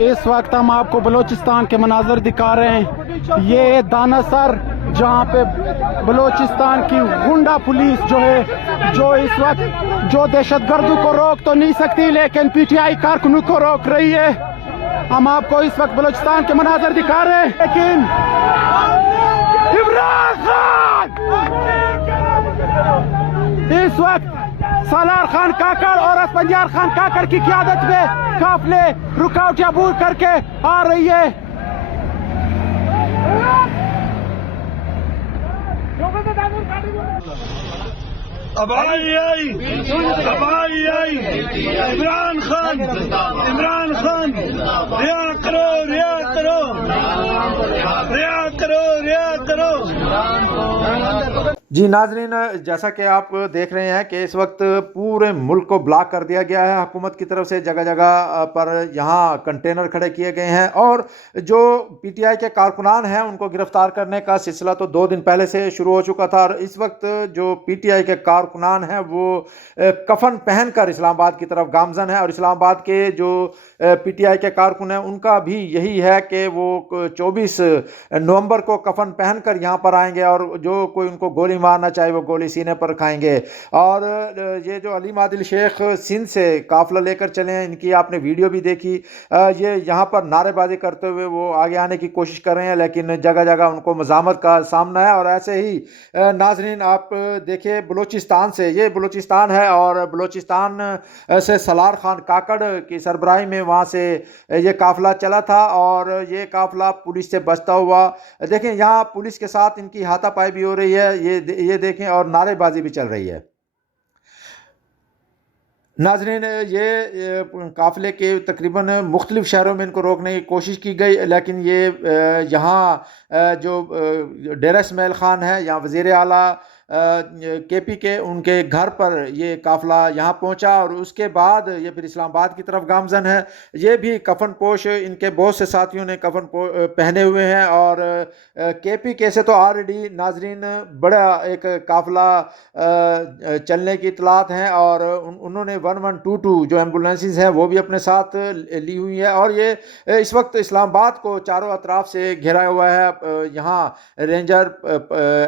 इस वक्त हम आपको बलूचिस्तान के मनाजर दिखा रहे हैं। ये दाना सर जहाँ पे बलूचिस्तान की गुंडा पुलिस जो है, जो इस वक्त जो दहशत गर्दों को रोक तो नहीं सकती लेकिन पीटीआई कारकुनों को रोक रही है। हम आपको इस वक्त बलूचिस्तान के मनाजर दिखा रहे हैं, लेकिन इमरान खान इस वक्त सालार खान काकड़ और असफंजार खान काकड़ की क़यादत में काफिले रुकावट अबूर करके आ रही है। अब आई इमरान खान रिया करो जी नाजरीन, जैसा कि आप देख रहे हैं कि इस वक्त पूरे मुल्क को ब्लॉक कर दिया गया है हुकूमत की तरफ से। जगह जगह पर यहाँ कंटेनर खड़े किए गए हैं और जो पीटीआई के कारकुनान हैं उनको गिरफ्तार करने का सिलसिला तो 2 दिन पहले से शुरू हो चुका था। और इस वक्त जो पीटीआई के कारकुनान हैं वो कफन पहनकर इस्लामाबाद की तरफ गामजन है। और इस्लामाबाद के जो पीटीआई के कारकुन हैं उनका भी यही है कि वो 24 नवंबर को कफन पहनकर यहाँ पर आएंगे और जो कोई उनको गोली मारना चाहे वो गोली सीने पर खाएंगे। और ये जो अलीम आदिल शेख सिंध से काफिला लेकर चले हैं, इनकी आपने वीडियो भी देखी। ये यहाँ पर नारेबाजी करते हुए वो आगे आने की कोशिश कर रहे हैं, लेकिन जगह जगह उनको मज़ामत का सामना है। और ऐसे ही नाजरीन आप देखिए, बलूचिस्तान से, ये बलूचिस्तान है और बलूचिस्तान से सालार खान काकड़ की सरबराही में वहाँ से ये काफिला चला था। और ये काफिला पुलिस से बचता हुआ, देखें यहाँ पुलिस के साथ इनकी हाथापाई भी हो रही है, ये देखें, और नारेबाजी भी चल रही है। नाजरीन, ये काफ़िले के तकरीबन मुख्तलिफ शहरों में इनको रोकने की कोशिश की गई, लेकिन ये यहाँ जो डेरा इस्माइल खान है, यहाँ वज़ीर आला केपी के उनके घर पर ये काफ़िला यहाँ पहुँचा और उसके बाद ये फिर इस्लामाबाद की तरफ गामजन है। ये भी कफन पोश, इनके बहुत से साथियों ने कफन पहने हुए हैं। और केपी के से तो ऑलरेडी नाजरीन बड़ा एक काफ़िला चलने की इतलात हैं और उन्होंने 1122 जो एम्बुलेंसेस हैं वो भी अपने साथ ली हुई है। और ये इस वक्त इस्लामाबाद को चारों अतराफ से घेरा हुआ है। यहाँ रेंजर,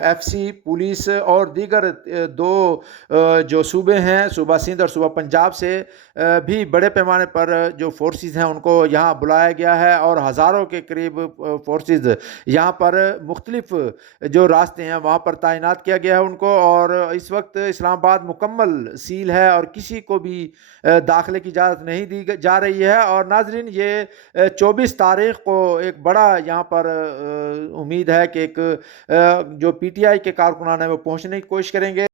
एफसी, पुलिस और दीगर 2 जो सूबे हैं, सूबा सिंध और सूबा पंजाब से भी बड़े पैमाने पर जो फोर्सेस हैं उनको यहाँ बुलाया गया है। और हज़ारों के करीब फोर्सेस यहाँ पर मुख्तलिफ जो रास्ते हैं वहाँ पर तैनात किया गया है उनको। और इस वक्त इस्लामाबाद मुकम्मल सील है और किसी को भी दाखिले की इजाज़त नहीं दी जा रही है। और नाजरीन, ये 24 तारीख को एक बड़ा यहाँ पर उम्मीद है कि एक जो पीटीआई के कारकुनान है वो पहुँचने की कोशिश करेंगे।